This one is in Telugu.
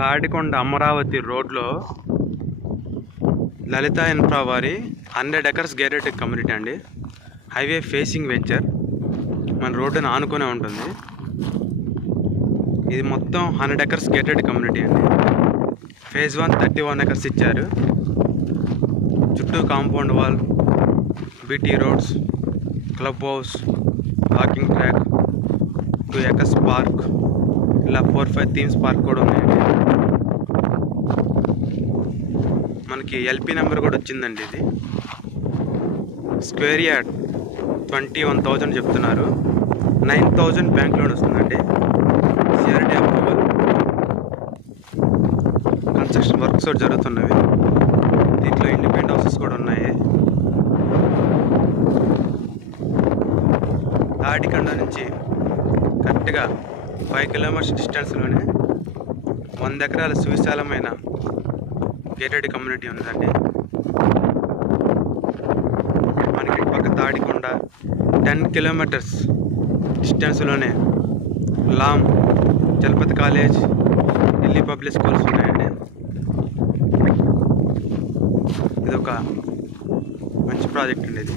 తాడికొండ అమరావతి రోడ్లో లలిత ఇన్ఫ్రా వారి 100 ఎకర్స్ గేటెడ్ కమ్యూనిటీ అండి. హైవే ఫేసింగ్ వెంచర్, మన రోడ్డును ఆనుకునే ఉంటుంది. ఇది మొత్తం 100 ఎకర్స్ గేటెడ్ కమ్యూనిటీ అండి. ఫేజ్ 1 31 ఎకర్స్ ఇచ్చారు. చుట్టూ compound wall, BT roads, club house, walking track, 2 acres park, ఇలా 4-5 థీమ్స్ పార్క్ కూడా ఉన్నాయండి. మనకి ఎల్పి నెంబర్ కూడా వచ్చిందండి. ఇది స్క్వేర్ యార్డ్ 21,000 చెప్తున్నారు. 9,000 బ్యాంక్ లోన్ వస్తుందండి. CRT approval. కన్స్ట్రక్షన్ వర్క్స్ కూడా జరుగుతున్నవి. దీంట్లో ఇండిపెండెంట్ హౌసెస్ కూడా ఉన్నాయి. తాడికొండ నుంచి కరెక్ట్గా 5 కిలోమీటర్స్ డిస్టెన్స్లోనే 100 ఎకరాల సువిశాలమైన గేటెడ్ కమ్యూనిటీ ఉందండి. మనకి పక్క తాడికొండ 10 కిలోమీటర్స్ డిస్టెన్స్లోనే Lam, Chalapathi college, Delhi public schools ఉన్నాయండి. ఇది ఒక మంచి ప్రాజెక్ట్ అండి ఇది.